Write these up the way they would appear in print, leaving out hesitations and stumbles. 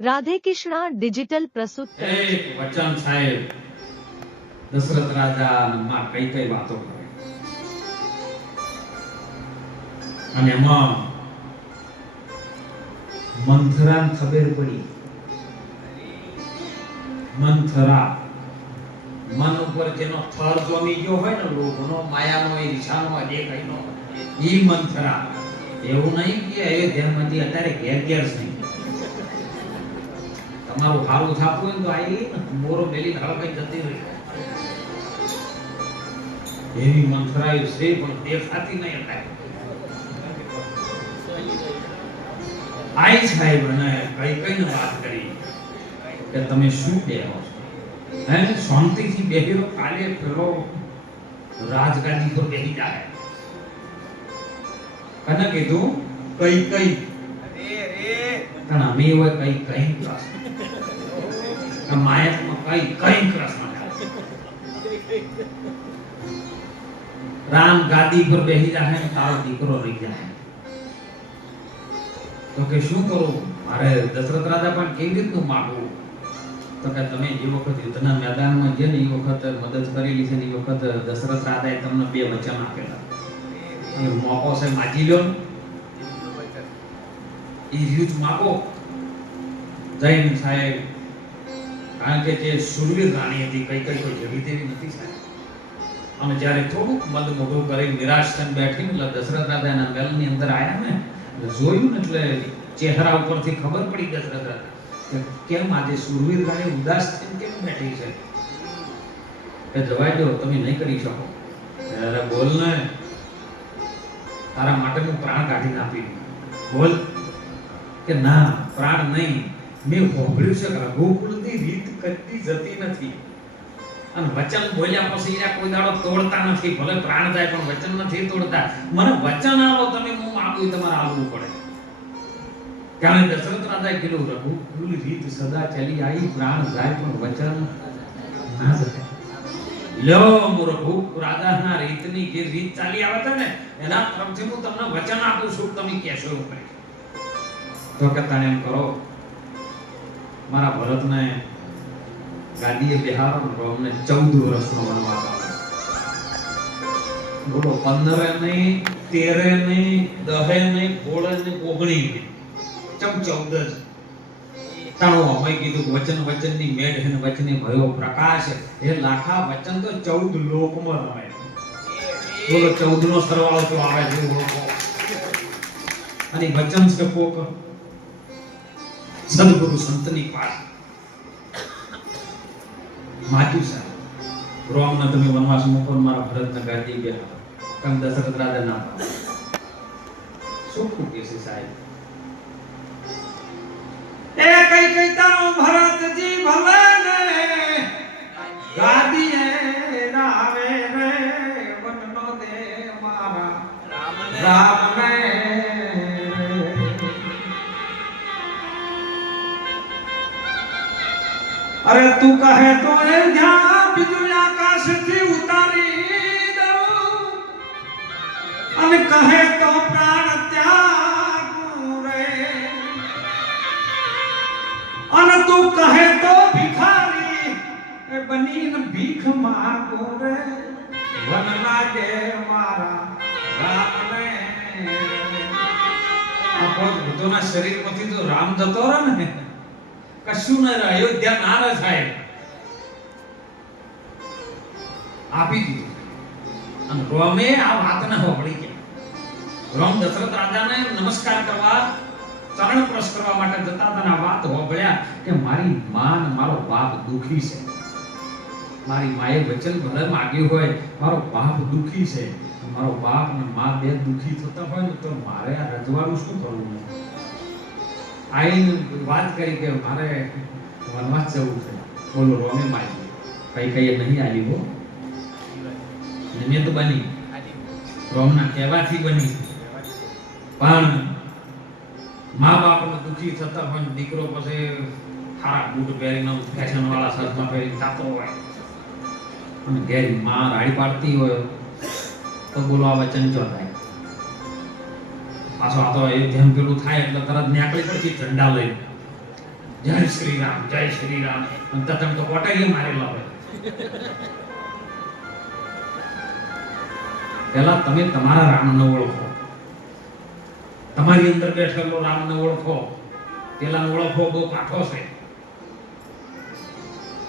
Radhe Krishna digital પ્રસ્તુત કરે છે. એક વચન સાહેબ દશરથ રાજા અને માં કઈ કઈ વાતો કરે અને એમાં મંથરાને ખબર પડી. મંથરા મન ઉપર જેનો થર જોમી ગયો હોય ને લોભનો માયાનો ઈચ્છાનો જે કઈનો ઈ મંથરા. એવું નહીં કે અયોધ્યામાંથી અત્યારે ઘેર ઘેર જ નહીં. તમારું હારું થાપું હોય તો આઈ મોરો મેલી હળકઈ જતી રહી. એવી મંથરાયું છે પણ દેખાતી નહીં અત્યારે. આઈ સાહેબ અને કઈ કઈ વાત કરી કે તમે શું બેહો છો? હે શાંતિથી બેહ્યો કાલે પેલો રાજગાદી પર બેહી જાય. કને કીધું કઈ કઈ પણ અમે હોય કઈ કઈ કૃષ્ણ માયામાં કઈ કઈ કૃષ્ણ રામ ગાદી પર બેહી જાય ને તારો દીકરો રહી જાય. તો કે શું કરું? મારે દશરથ રાજા પણ કેવી રીતનું માગવું? તો કે તમે જે વખત યુદ્ધના મેદાનમાં જે ને એ વખત મદદ કરેલી છે ને એ વખત દશરથ રાજાએ તમને બે વચન આપેલા. તમે મોકો છે માગી લો. એ યુદ્ધ માગો. જૈન સાહેબ કારણ કે જે સુરવીર રાણી હતી કઈ કઈ કોઈ જવી તેવી નથી સાહેબ. અને જ્યારે થોડુંક મદ મોઢું કરી નિરાશ થઈને બેઠી એટલે દશરથ રાજાના મહેલની અંદર આવ્યા ને જોયું ને એટલે ચહેરા ઉપરથી ખબર પડી દશરથ રાજા કે કેમ આજે સુરવીર રાણી ઉદાસ થઈને કેમ બેઠી છે. કે જવાય દો, તમે નહીં કરી શકો. અરે બોલ ને, તારા માટે હું પ્રાણ કાઢીને આપી બોલ. કે ના પ્રાણ નહીં, મેં હોભળ્યું છે કે રઘુકુળની રીત કદી જતી નથી અને વચન બોલ્યા પછી એ કોઈ દાડો તોડતા નથી. ભલે પ્રાણ જાય પણ વચન નથી તોડતા. મને વચન આવો તમે, હું માગું તમારે આવવું પડે. કારણ દશરથ રાજાએ કીધું રઘુકુળ રીત સદા ચલી આવી, પ્રાણ જાય પણ વચન ના જાય. લ્યો મૂર્ખુ, રાજાના રીતની જે રીત ચાલી આવે છે ને એના તરફથી હું તમને વચન આપું છું, તમે કહેશો એવું કરીશ. તો કે તને એમ કરો, મારા ભરતને ગાદીએ બેહારો ને અમને 14 વર્ષનો વનવાસ આપો. બોલો 15 નહીં, 13 નહીં, 10 નહીં, 16 નહીં, 19 નહીં, ચમ 14 જ. તાણો અમે કીધું વચન વચનની મેઢ અને વચને ભયો પ્રકાશ. એ લાખા વચન તો 14 લોકમાં રમે. બોલો 14 નો સરવાળો તો આવે છે લોકો. અને વચન છે કોક સદગુરુ સંતની પાસે માજુ સાહેબ રોમના તમે વનવાસ મોકલો, મારા ભરતના ગાદી બેહારો. કામ દશરથ રાજા ના પાડે. શું કે છે સાહેબ? એ કઈ કઈ તારો ભરતજી ભલે ને ગાદીએ રાવે રે વટનો દે મારા રામને. અરે તું કહે તો એ ધ્યાન બીજું આકાશથી ઉતારી દઉં અને કહે તો પ્રાણ ત્યાગું રે અને તું કહે તો ભિખારી એ બનીને ભીખ માંગું રે વનના દે મારા રામને. આ ભૂતોના શરીરમાંથી તો રામ જતો રહે ને કશું ન રહે. અયોધ્યા ના રહે સાહેબ. આપી દીધું. અને રોમે આ વાતને હોભળી ગયા. રોમ દશરથ રાજાને નમસ્કાર કરવા, ચરણ સ્પર્શ કરવા માટે જતા હતા. આ વાત હોભળ્યા કે મારી માં ને મારો બાપ દુખી છે. મારી માએ વચન ભલે માગ્યું હોય, મારો બાપ દુખી છે. મારો બાપ ને માં બે દુખી થતા હોય ને તો મારે આ રજવાડું શું કરવું? આઈને વાત કરી કે મારે વનવાસ જવું છે. બોલો રોમે માગી કઈ કઈ નહીં આવી હો. નિમિત્ત બની, રોમના કહેવાથી બની. પણ મા બાપને દુખી થતા હોય દીકરો પછી સારા બૂટ પહેરીને ફેશન વાળા શર્ટમાં પહેરી જતો હોય અને ઘેર માં રાડી પાડતી હોય તો બોલો આ વચન ચો થાય. પાછો આ તો એ જેમ પેલું થાય એટલે તરત નીકળી પડતી ઝંડા લઈને જય શ્રી રામ અને તતમ તો કોટાઈ મારેલા હોય. પહેલા તમે તમારા રામને ઓળખો, તમારી અંદર બેઠેલો રામને ઓળખો. પેલાને ઓળખવો બહુ કાઠો છે,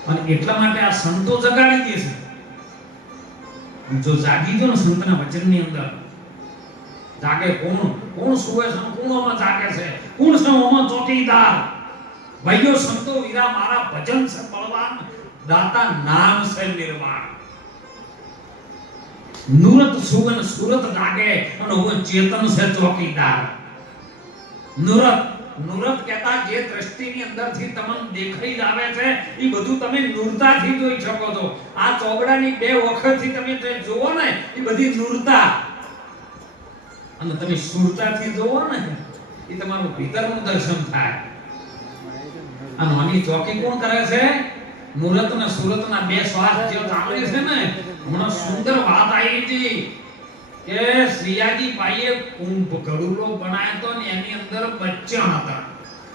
અને એટલા માટે આ સંતો જગાડી દે છે. જો જાગી જો ને સંતના વચનની અંદર જાગે કોણ સુવે છે, કોણોમાં જાગે છે, કોણ છે ઓમાં ચોકીદાર. ભાઈઓ સંતો વીરા મારા ભજન છે બળવાન, દાતા નામ છે નિર્વાણ. નુરત સુવન સુરત જાગે અને હું ચેતન છે ચોકીદાર. નુરત કહેતા જે દ્રષ્ટિની અંદરથી તમને દેખાઈ આવે છે એ બધું તમે નુરતાથી જોઈ શકો છો. આ ચોગડાની બે વખતથી તમે જે જોવો ને એ બધી નુરતા, અને તમે સુરતાથી જોવો ને એ તમારું ભીતરનું દર્શન થાય. અને આની ચોકી કોણ કરે છે? નુરત અને સુરતના બે શ્વાસ જે ચાલે છે ને. હમણાં સુંદર વાત આવી હતી કે શ્રીયાજી ભાઈએ કુંભ ગરુડો બનાવ્યો તો ને એની અંદર બચ્ચા હતા.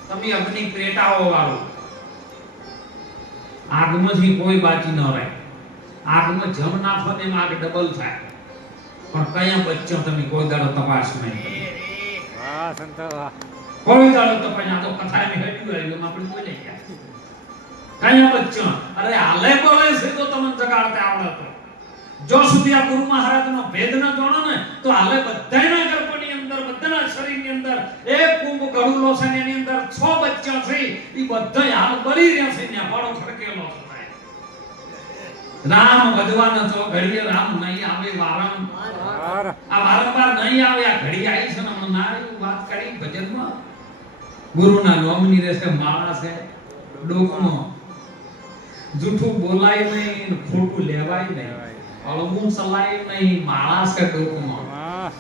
તમે અગ્નિ પ્રેટાઓ વાળો, આગમાંથી કોઈ બાકી ન રહે. આગમાં જમ નાખો ને આગ ડબલ થાય, પણ કયા બચ્ચા તમે કોઈ દાડો તપાસ નહીં. વાહ સંતો વાહ. કોઈ દાડો તપાસ આ તો કથા મેં હેડ્યું આવ્યું આપણે કોઈ નહીં ગયા. કયા બચ્ચા? અરે હાલે બોલે છે તો તમને જગાડતા આવડે તો. જો સુધી આ ગુરુ મહારાજનો ભેદ ન જાણો ને તો હાલે બધાના ગર્ભની અંદર, બધાના શરીરની અંદર એક કુંભ ગળુલો છે ને એની અંદર 6 બચ્ચા છે. એ બધા હાલ બળી રહ્યા છે ને પાડો ખડકેલો છે. રામ ભગવાન તો ઘડીએ રામ નહીં આવે વારંવાર. આ વારંવાર નહીં આવે, આ ઘડી આવી છે ને હમણાં ના એવું વાત કરી ભજનમાં. ગુરુના નોમની રહેશે માળા છે ડોકનો. જૂઠું બોલાય નહીં, ખોટું લેવાય નહીં, અળગું સલાય નહીં, માળા છે ડોકમાં.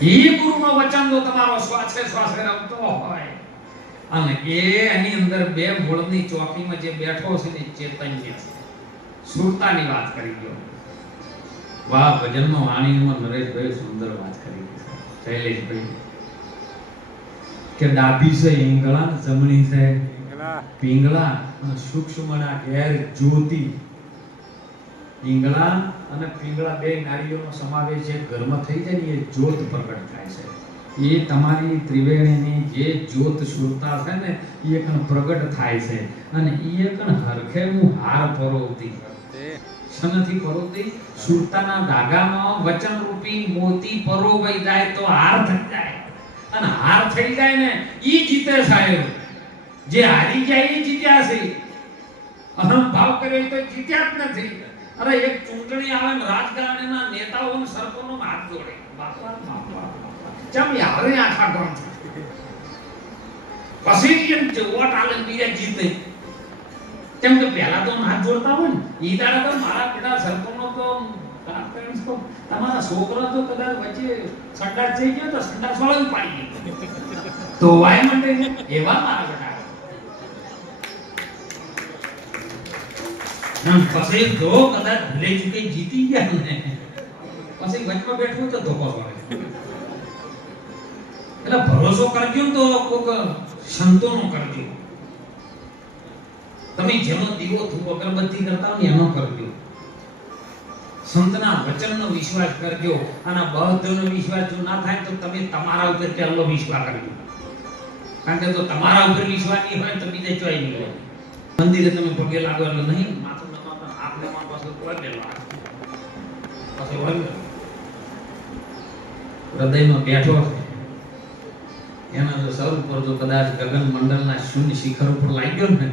એ ગુરુનો વચન જો તમારો શ્વાસે શ્વાસે રમતો હોય અને એની અંદર બે મૂળની ચોકીમાં જે બેઠો છે ને ચેતન્ય છે. સુરતાની વાત કરી ગયો. વાહ, ભજનમાં વાણીમાં નરેશભાઈ સુંદર વાત કરી છે શૈલેષભાઈ કે ડાબી છે ઈંગળા, જમણી છે પિંગળા, અને સૂક્ષ્મના ઘેર જ્યોતિ. ઈંગળા અને પિંગળા બે નારીઓનો સમાવેશ જે ઘરમાં થઈ જાય ને એ જ્યોત પ્રગટ થાય છે. એ તમારી ત્રિવેણીની જે જ્યોત સુરતા છે ને એ કણ પ્રગટ થાય છે. અને એ કણ હરખે હું હાર પરોવતી નથી પરોવતી. સુરતાના ધાગામાં વચન રૂપી મોતી પરોવાઈ જાય તો હાર થઈ જાય, અને હાર થઈ જાય ને ઈ જીતે સાહેબ. જે હારી જાય એ જીત્યા છે, અહમ ભાવ કર્યો તો જીત્યા જ નથી. અરે એક ચૂંટણી આવે ને રાજકારણીના નેતાઓ ને સરપંચનો હાથ જોડે, બાપા બાપા ચમ યાર આખા ગામ પછી કેમ છે વોટ આલે બીજા જીતે. કેમ કે પહેલા તો હાથ જોડતા હોય ને ઈ દાડા તો મારા બેટા સરપંચનો તો પેરેન્ટ્સ તો તમારા છોકરા તો કદાચ વચ્ચે સંડાસ થઈ ગયો તો સંડાસ વાળો પાડી તો વાય માટે એવા મારા બેટા. પછી જો કદાચ ભૂલે ચૂકે જીતી ગયા ને પછી વચમાં બેઠું તો ધોકો પડે. એટલે ભરોસો કરજો તો કોક સંતોનો કરજો. તમે જેનો દીવો ધૂપ અગરબત્તી કરતા હો ને એનો કરજો. સંતના વચનનો વિશ્વાસ કરજો. આના બૌદ્ધનો વિશ્વાસ જો ના થાય તો તમે તમારા ઉપર પહેલો વિશ્વાસ કરજો. કારણ કે જો તમારા ઉપર વિશ્વાસ નહીં હોય તો બીજે ચોઈ નહીં હોય. મંદિરે તમે પગે લાગો એટલે નહીં, માથું નમાતા આપને માં પાછો કોઈ દેલો પાછો હોય હૃદયમાં બેઠો છે. એના જો સર ઉપર જો કદાચ ગગન મંડળના શૂન્ય શિખર ઉપર લાગ્યો ને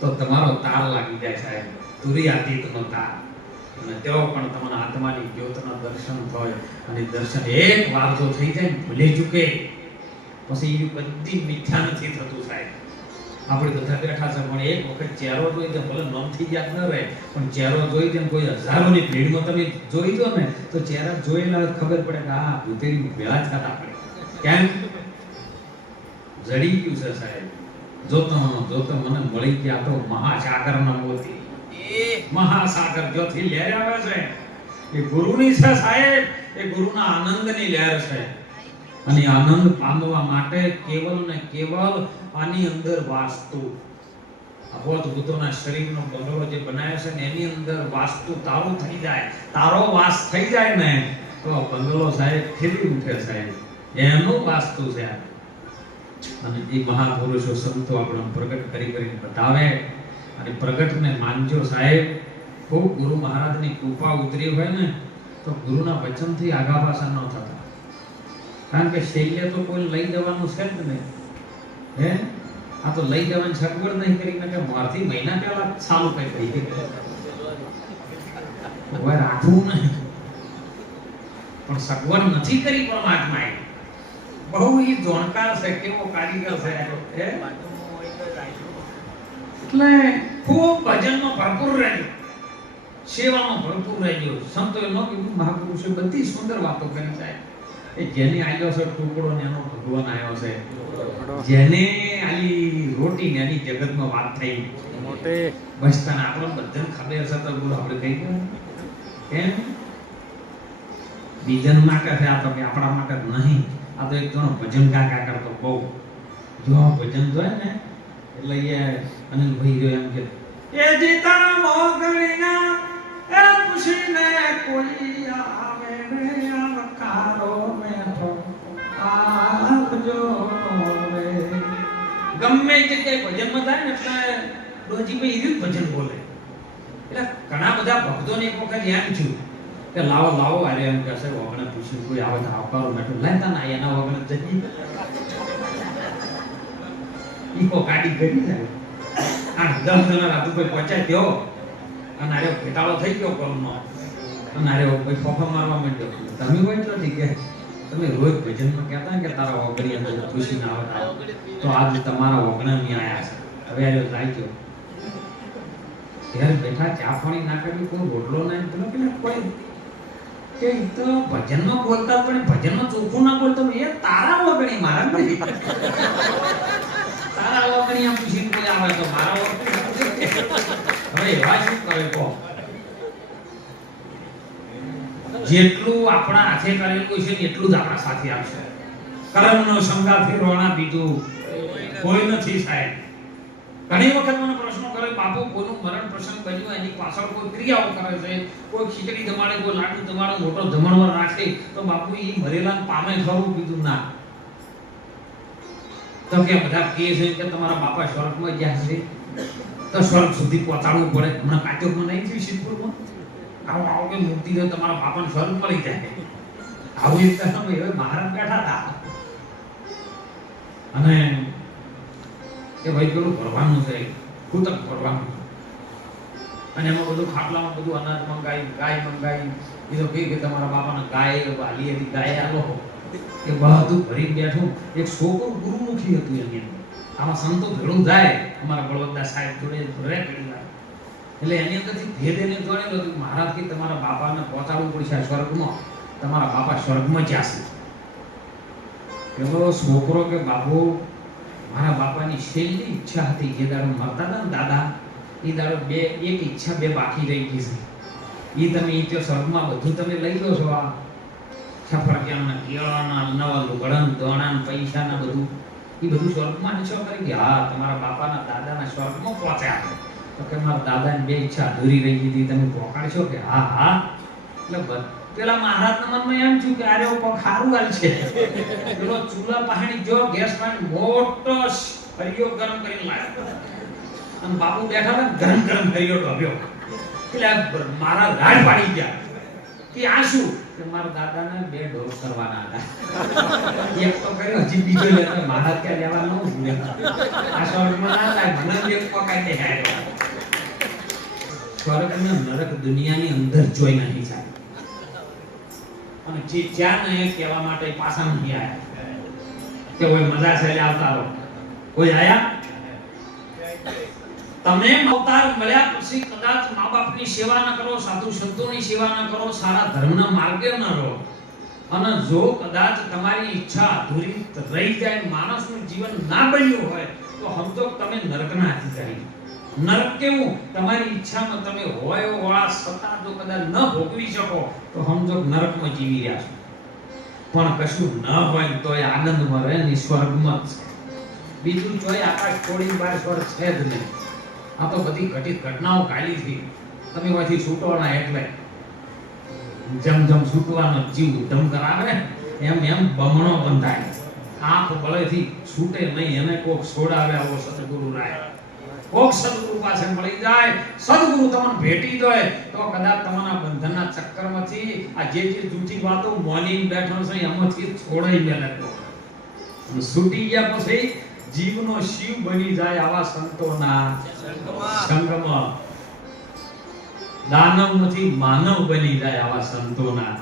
તો તમારો તાર લાગી જાય સાહેબ, તુર્યાતીતનો તાર. અને તેઓ પણ તમારા આત્માની જ્યોતના દર્શન થાય. અને દર્શન એક વાર જો થઈ જાય ભૂલી ચૂકે પછી એ બધી મિથ્યા નથી થતું સાહેબ. આપણે બધા બેઠા છે પણ એક વખત ચહેરો જોઈ તો ભલે નોમ થઈ ગયા ન રહે, પણ ચહેરો જોઈ તેમ કોઈ હજારોની ભીડમાં તમે જોઈ દો ને તો ચહેરા જોઈને ખબર પડે કે આ ભૂતેરી ભેળા થતા પડે. કેમ જડી ગયું છે સાહેબ. જોતો મને મળી ગયા તો મહાસાગરના મોતી. એ મહાસાગર જોથી લહેર આવે છે એ ગુરુની છે સાહેબ. એ ગુરુના આનંદની લહેર છે. અને આનંદ પામવા માટે કેવલ ને કેવલ આની અંદર વાસ્તુ અબોધભૂતોના શરીરનો બંગલો જે બનાવ્યો છે ને એની અંદર વાસ્તુ તારું થઈ જાય, તારો વાસ થઈ જાય ને તો બંગલો સાહેબ ખીલી ઉઠે સાહેબ, એનું વાસ્તુ છે. અને એ મહાપુરુષો સંતો આપણે પ્રગટ કરીને બતાવે અને પ્રગટને માનજો સાહેબ. ખૂબ ગુરુ મહારાજની કૃપા ઉતરી હોય ને તો ગુરુના વચનથી આગા પાછા ન થતા. કારણ કે શૈલ્ય તો કોઈ લઈ જવાનું છે જ નહીં. હે આ તો લઈ જવાની સગવડ નહીં કરીને કે મારથી મહિના પહેલા ચાલુ કરી દઈ હવે રાખવું નહીં, પણ સગવડ નથી કરી પરમાત્માએ. બહુ ઈ જોણકાર છે, કેવો કારીગર છે. એટલે ખૂબ ભજનમાં ભરપૂર રહેજો, સેવામાં ભરપૂર રહેજો. સંતોએ ન કીધું, મહાપુરુષે બધી સુંદર વાતો કરી છે. એ જેને આવ્યો છે ટુકડો ને એનો ભગવાન આવ્યો છે, જેને આલી રોટી ને એની જગતમાં વાત થઈ મોટે બસ તને આપણને બધાને ખબર છે તો ગુરુ આપણે કહી દઉં કેમ બીજન માટે છે, આ તો કે આપણા માટે નહીં. આ તો એક જણો ભજન કાકા કરતો બહુ જો ભજન જોય ને એટલે એ અનિલભાઈ જો એમ કે એ જીતા મોગણીના એ પૂછીને કોઈ આવે રે આવકારો મેઠો આવજો રે. ગમે જગ્યાએ ભજનમાં થાય ને એટલે ડોજીભાઈ એવી ભજન બોલે. એટલે ઘણા બધા ભક્તોને એક વખત એમ થયું કે લાવો લાવો અરે એમ કહેશે વગણે પૂછ્યું કોઈ આવે તો આવકારો મેઠો લેતા ના એના વગણે જઈ ઈકો કાઢી કરી જાય. 8-10 જણા રાતું કોઈ પહોંચાય તેઓ અને આરે ઘેટાળો થઈ ગયો કોલનો અને આરે કોઈ ફોફા મારવા માંડ્યો. તમે કોઈ તો ઠીક કે તમે રોજ ભજનમાં કહેતા કે તારા વગડી અંદર ખુશી ના આવે તો આજ તમારા વગણાની આયા છે. હવે આરે લાઈજો ઘેર બેઠા ચા પાણી ના કરી કોઈ રોટલો ના પેલો કે કોઈ કે તો ભજનમાં બોલતા પણ ભજનમાં ચોખ્ખું ના બોલતો એ તારા વગણી મારા નહીં. તારા વગણી આમ પૂછીને કોઈ આવે તો મારા વગણી હવે એવા શું કરે કહો. જેટલું આપણા હાથે કરેલું છે એટલું જ આપણા સાથે આવશે. કર્મનો સંગાથી રોણા બીજું કોઈ નથી સાહેબ. ઘણી વખત મને પ્રશ્નો કરે બાપુ કોઈનું મરણ પ્રસંગ બન્યું એની પાછળ કોઈ ક્રિયાઓ કરે છે, કોઈ ખીચડી જમાડે, કોઈ લાડુ જમાડે, મોટો જમણવાર રાખે તો બાપુ એ મરેલાને પામે ખરું? કીધું ના. તો કે બધા કહે છે કે તમારા બાપા સ્વર્ગમાં ગયા છે તો સ્વર્ગ સુધી પહોંચાડવું પડે. હમણાં કાચોકમાં નહીં થયું સિદ્ધપુરમાં આવું આવું કે મૂર્તિ તો તમારા બાપાને સ્વર્ગ મળી જાય આવું એક તરફ હવે મહારાજ બેઠા હતા અને કે ભાઈ પેલું ભરવાનું છે કૂતક ભરવાનું અને એમાં બધું ખાટલામાં બધું અનાજ મંગાવી, ગાય મંગાવી. એ તો કે તમારા બાપાને ગાય વાલી હતી, ગાય આલો એ બધું ભરી બેઠું. એક છોકરું ગુરુમુખી હતું એની અંદર. આમાં સંતો ભેળું જાય અમારા બળવંતા સાહેબ જોડે રહે ઘણી વાર એટલે એની અંદરથી ભેદ એને જોડેલો હતું. મહારાજ કે તમારા બાપાને પહોંચાડવું પડશે સ્વર્ગમાં, તમારા બાપા સ્વર્ગમાં જશે. પેલો છોકરો કે બાપુ મારા બાપાની છેલ્લી ઈચ્છા હતી જે દાડો મરતા હતા ને દાદા એ દાડો એક ઈચ્છા બાકી રહી ગઈ છે. એ તમે એ સ્વર્ગમાં બધું તમે લઈ લો છો. આ સફરજનના કેળાના નવા લુગડા દોણા પૈસાના બધું એ બધું સ્વર્ગમાં ઈચ્છો કરી કે હા તમારા બાપાના દાદાના સ્વર્ગમાં પહોંચ્યા તો કે મારા દાદાની 2 ઈચ્છા અધૂરી રહી ગઈ તમે પહોંચાડશો કે હા હા. એટલે પેલા મહારાજના મનમાં એમ થયું કે આરે કોક ખારું હાલ છે. પેલો ચૂલા પાણી જો ગેસ પાણી મોટો હરિયો ગરમ કરીને લાવ્યો અને બાપુ બેઠા હતા ગરમ ગરમ હરિયો ઢોબ્યો. એટલે મારા રાડ પાડી ગયા કે આ શું કે મારા દાદાને 2 ડોઝ કરવાના હતા. એક તો કર્યો હજી બીજો લેતો મહારાજ ક્યાં લેવા ન ભૂલે આ સ્વર્ગમાં ના થાય મને એક પકાઈ દે હાય. સ્વર્ગ ને નરક દુનિયાની અંદર જોઈ નહીં જાય અને જે જ્યાં ને કહેવા માટે પાછા નથી આયા કે કોઈ મજા છે આવતા રહો. કોઈ આયા તમે અવતાર મળ્યા પછી કદાચ મા બાપની સેવા ન કરો, સાધુ સંતોની સેવા ન કરો, સારા ધર્મના માર્ગે ન રહો અને જો કદાચ તમારી ઈચ્છા અધૂરી રહી જાય, માણસનું જીવન ના બન્યું હોય તો સમજો તમે નરકના અધિકારી. નરક કેવું? તમારી ઈચ્છામાં તમે હોય વાળા છતાં જો કદાચ ન ભોગવી શકો તો સમજો નરકમાં જીવી રહ્યા છો. પણ કશું ન હોય ને તોય આનંદમાં રહે ને સ્વર્ગમાં જ છે. બીજું જોઈ આકાશ છોડી બહાર સ્વર્ગ છે જ નહીં. આ તો બધી ઘટિત ઘટનાઓ ખાલી થી તમે એમાંથી છૂટવાના. એટલે જેમ જેમ છૂટવાનો જીવ ઉધમ કરાવે એમ એમ બમણો બંધાય. આંખ બળેથી છૂટે નહીં. એને કોક છોડાવે આવો સતગુરુ રાય. કોક સદગુરુ પાસે મળી જાય, સદગુરુ તમને ભેટી જાય તો કદાચ તમારા બંધનના ચક્કરમાંથી આ જે જૂઠી વાતો મોની બેઠો છે એમાંથી છોડાઈ મેલે તો છૂટી ગયા પછી જીવનો શિવ બની જાય આવા સંતોના સંગમાં. દાનવ નથી માનવ બની જાય આવા સંતોના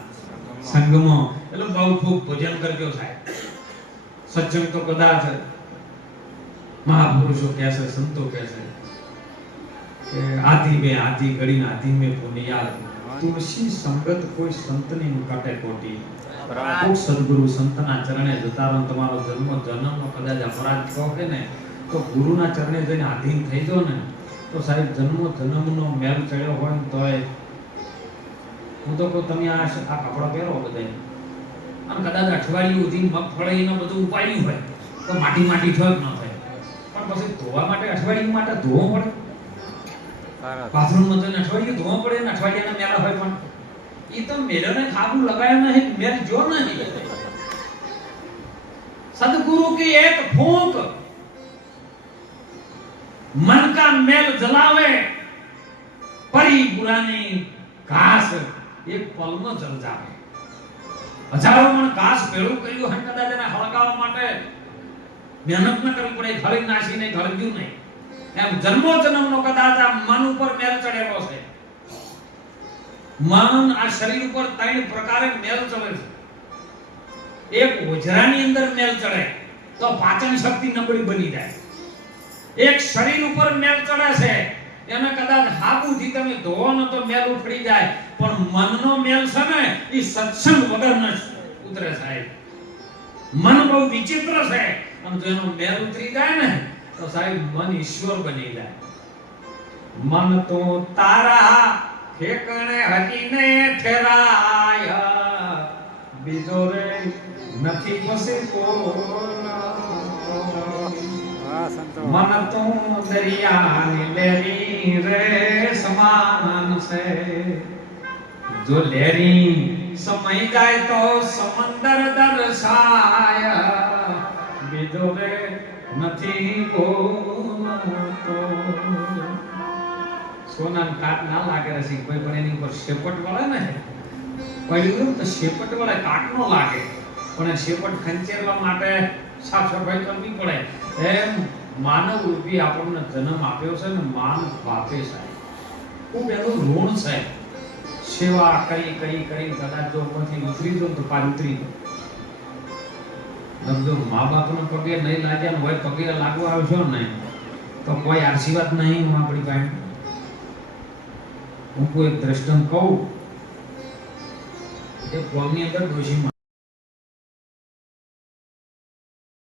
સંગમાં. એટલે બહુ ખૂબ ભજન કરજો સાહેબ. સત્સંગ તો કદાચ મહાપુરુષો કહે છે, સંતો કહે છે કે આધી મે આધી ગળી આધી મે પુનિયાલ તુલસી સંગત કોઈ સંતની મુકાટે કોટી. કોક સદગુરુ સંતના ચરણે જતા રહો. તમારો જન્મનો કદાચ અપરાધ થયો હોય ને તો ગુરુના ચરણે જઈને આધીન થઈ જાઓ ને તો સાહેબ જન્મનો મેલ ચડ્યો હોય ને તોય હું તો કહું તમે આ કપડા પહેરો બધાય અને કદાચ અઠવાડિયું સુધી મગફળી ને બધું ઉપાડ્યું હોય તો માટી માટી થયો જ ન થાય. પણ પછી ધોવા માટે અઠવાડિયું માટે ધોવું પડે. બાથરૂમમાં તો અઠવાડિયું ધોવું પડે ને અઠવાડિયાના મેલા હોય પણ એ તો મેલને ખાબુ લગાયા નહીં, મેલ જો નહીં. सदगुरु की एक फूंक मन का मेल जलावे, परी पुरानी घास एक पल में जल जावे. हजारों मन घास भेड़ू કર્યું હે કદાચ એને હળગાવવા માટે મહેનત ન કરવી પડે, ખરી નાસી નહીં, ગળગ્યું નહીં. એમ જન્મો જન્મનો કદાચ આ મન ઉપર મેલ ચડેલો છે. મન આ શરીર ઉપર ત્રણ પ્રકારે મેલ ચડે છે. એક ઓજરાની અંદર મેલ ચડે તો પાચન શક્તિ નબળી બની જાય. એક શરીર ઉપર મેલ ચડે છે એને કદાચ હાબુથી તમે ધોવો ને તો મેલ ઉફડી જાય, પણ મનનો મેલ છે ને એ સત્સંગ વગર ન ઉતરે સાહેબ. મન બહુ વિચિત્ર છે અને જો એનો મેલ ઉતરી જાય ને તો સાહેબ મન ઈશ્વર બની જાય. મન તો તારા ઠેકણે હટીને ઠેરાય, બીજો રે નથી પછી મન તો દરિયાની લેરી રે સમાન છે. જો લેરી સમય જાય તો સમંદર દર્શાય, બીજો રે નથી બોલતો. સોનાનો કાટ ના લાગે રસી કોઈ પણ એની ઉપર શેપટ વળે ને પડ્યું તો શેપટ વળે, કાટ નો લાગે. પણ શેપટ ખંચેરવા માટે સાફ સફાઈ કરવી પડે. એમ માનવ રૂપી આપણને જન્મ આપ્યો છે ને માન બાપે સાહેબ ખૂબ એનું ઋણ છે. સેવા કરી કરી કરી કદાચ જો ઉપરથી ઉતરી દો તો પાર ઉતરી દો. જો મા બાપને પગે નહીં લાગ્યા ને હોય પગે લાગવા આવશો ને તો કોઈ આશીર્વાદ નહીં આપણી પાસે. હું કોઈ એક દ્રષ્ટાંત કહું. એક ગામની અંદર ડોશી